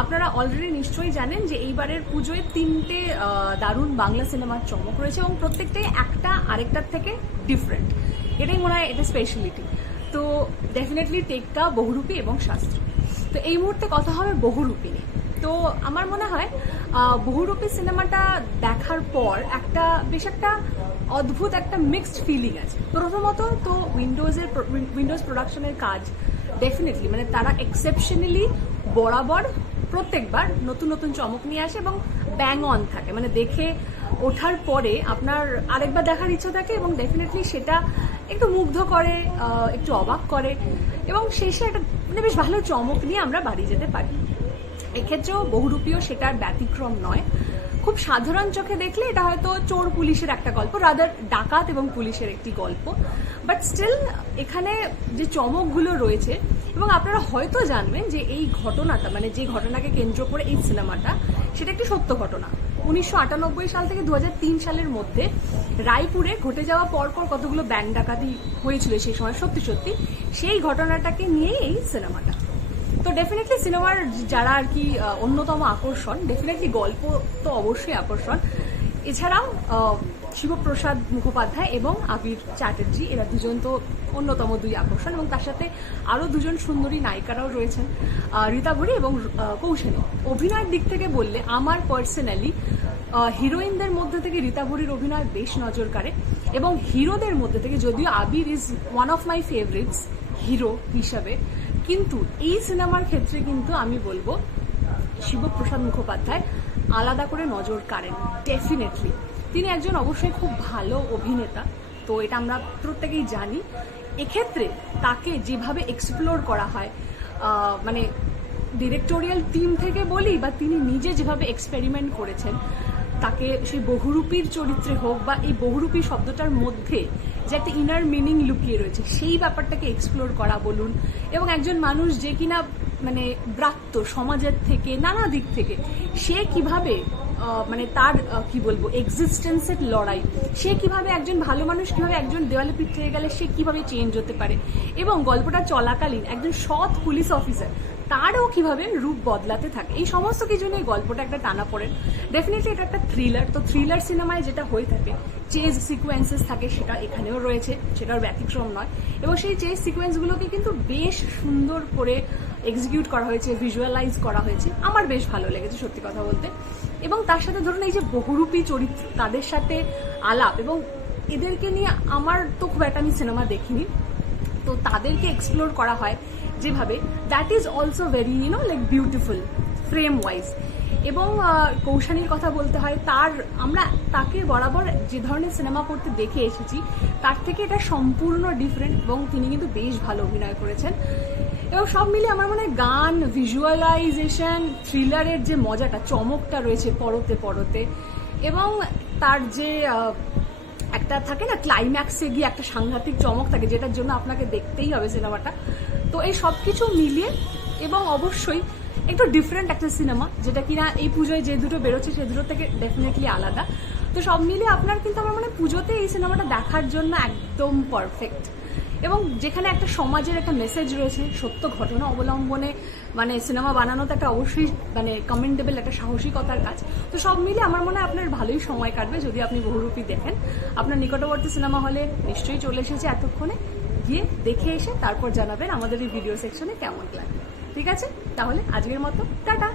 আপনারা অলরেডি নিশ্চয়ই জানেন যে এইবারের পুজোয় 3টে দারুণ বাংলা সিনেমার চমক রয়েছে এবং প্রত্যেকটাই একটা আরেকটার থেকে ডিফারেন্ট। এটাই মনে হয় এটা স্পেশালিটি। তো ডেফিনেটলি টেক্কা, বহুরূপী এবং শাস্ত্রী। তো এই মুহূর্তে কথা হবে বহুরূপী নিয়ে। তো আমার মনে হয় বহুরূপী সিনেমাটা দেখার পর বেশ একটা অদ্ভুত একটা মিক্সড ফিলিং আছে। প্রথমত তো উইন্ডোজ প্রোডাকশনের কাজ ডেফিনেটলি মানে তারা এক্সেপশনালি বরাবর প্রত্যেকবার নতুন নতুন চমক নিয়ে আসে এবং ব্যাং অন থাকে, মানে দেখে ওঠার পরে আপনার আরেকবার দেখার ইচ্ছা থাকে এবং ডেফিনেটলি সেটা একটু মুগ্ধ করে, একটু অবাক করে এবং শেষে একটা মানে বেশ ভালো চমক নিয়ে আমরা বাড়ি যেতে পারি। এক্ষেত্রেও বহুরূপীও সেটার ব্যতিক্রম নয়। খুব সাধারণ চোখে দেখলে এটা হয়তো চোর পুলিশের একটা গল্প, রাদার ডাকাত এবং পুলিশের একটি গল্প, বাট স্টিল এখানে যে চমকগুলো রয়েছে এবং আপনারা হয়তো জানবেন যে এই ঘটনাটা মানে যে ঘটনাকে কেন্দ্র করে এই সিনেমাটা সেটা একটি সত্য ঘটনা। 1998 সাল থেকে 2003 সালের মধ্যে রায়পুরে ঘটে যাওয়া পরপর কতগুলো ব্যাংক ডাকাতি হয়েছিল সেই সময়, সত্যি সত্যি সেই ঘটনাটাকে নিয়েই এই সিনেমাটা। তো ডেফিনেটলি সিনেমার যারা আর কি অন্যতম আকর্ষণ, ডেফিনেটলি গল্প তো অবশ্যই আকর্ষণ, এছাড়াও শিবপ্রসাদ মুখোপাধ্যায় এবং আবির চ্যাটার্জি, এরা দুজন তো অন্যতম দুই আকর্ষণ এবং তার সাথে আরও দুজন সুন্দরী নায়িকারাও রয়েছেন, রীতাভরি এবং কৌশানী। অভিনয়ের দিক থেকে বললে আমার পার্সোনালি হিরোইনদের মধ্যে থেকে রীতাভরির অভিনয় বেশ নজর কাড়ে এবং হিরোদের মধ্যে থেকে যদিও Abir is one of my favourites hero হিসাবে, কিন্তু এই সিনেমার ক্ষেত্রে কিন্তু আমি বলবো শিবপ্রসাদ মুখোপাধ্যায় আলাদা করে নজর কাড়েন। ডেফিনেটলি তিনি একজন অবশ্যই খুব ভালো অভিনেতা, তো এটা আমরা প্রত্যেকেই জানি। এক্ষেত্রে তাকে যেভাবে এক্সপ্লোর করা হয়, মানে ডিরেক্টোরিয়াল টিম থেকে বলি বা তিনি নিজে যেভাবে এক্সপেরিমেন্ট করেছেন, তাকে সেই বহুরূপীর চরিত্রে হোক বা এই বহুরূপী শব্দটার মধ্যে যে একটা ইনার মিনিং লুকিয়ে রয়েছে সেই ব্যাপারটাকে এক্সপ্লোর করা বলুন, এবং একজন মানুষ যে কিনা মানে ব্রাত্য সমাজের থেকে নানা দিক থেকে সে কিভাবে মানে তার কি বলবো এক্সিস্টেন্সের লড়াই, সে কিভাবে একজন ভালো মানুষ কিভাবে একজন দেওয়ালে পিঠ থেকে গেলে সে কিভাবে চেঞ্জ হতে পারে এবং গল্পটা চলাকালীন একজন সৎ পুলিশ অফিসার তারও কিভাবে রূপ বদলাতে থাকে, এই সমস্ত কিছু নিয়ে গল্পটা একটা টানা পড়েন। ডেফিনেটলি এটা একটা থ্রিলার, তো থ্রিলার সিনেমায় যেটা হয়ে থাকে চেজ সিকোয়েন্সেস থাকে সেটা এখানেও রয়েছে, সেটার ব্যতিক্রম নয় এবং সেই চেজ সিকোয়েন্সগুলোকে কিন্তু বেশ সুন্দর করে এক্সিকিউট করা হয়েছে, ভিজুয়ালাইজ করা হয়েছে, আমার বেশ ভালো লেগেছে সত্যি কথা বলতে। এবং তার সাথে ধরুন এই যে বহুরূপী চরিত্র তাদের সাথে আলাপ এবং এদেরকে নিয়ে আমার তো খুব একটা আমি সিনেমা দেখিনি, তো তাদেরকে এক্সপ্লোর করা হয় যেভাবে, that is also very like beautiful frame wise. এবং কৌশানীর কথা বলতে হয়, আমরা তাকে বরাবর যে ধরনের সিনেমা করতে দেখে এসেছি তার থেকে এটা সম্পূর্ণ ডিফারেন্ট এবং তিনি কিন্তু বেশ ভালো অভিনয় করেছেন। এবং সব মিলে আমার মনে হয় গান, ভিজুয়ালাইজেশন, থ্রিলারের যে মজাটা চমকটা রয়েছে পরতে পরতে এবং তার যে একটা থাকে না ক্লাইম্যাক্সে গিয়ে একটা সাংঘাতিক চমক থাকে যেটার জন্য আপনাকে দেখতেই হবে সিনেমাটা। তো এই সব কিছু মিলিয়ে এবং অবশ্যই একটু ডিফারেন্ট একটা সিনেমা যেটা কিনা এই পুজোয় যে দুটো বেরোচ্ছে সে দুটো থেকে ডেফিনেটলি আলাদা। তো সব মিলিয়ে আপনার কিন্তু আমার মনে হয় পুজোতে এই সিনেমাটা দেখার জন্য একদম পারফেক্ট এবং যেখানে একটা সমাজের একটা মেসেজ রয়েছে, সত্য ঘটনা অবলম্বনে মানে সিনেমা বানানো তো একটা অবশ্যই মানে কমেন্টেবল একটা সাহসিকতার কাজ। তো সব মিলে আমার মনে হয় আপনার ভালোই সময় কাটবে যদি আপনি বহুরূপী দেখেন। আপনার নিকটবর্তী সিনেমা হলে নিশ্চয়ই চলে এসেছে, এতক্ষণে গিয়ে দেখে এসে তারপর জানাবেন আমাদের এই ভিডিও সেকশনে কেমন লাগবে। ঠিক আছে, তাহলে আজকের মতো টাটা।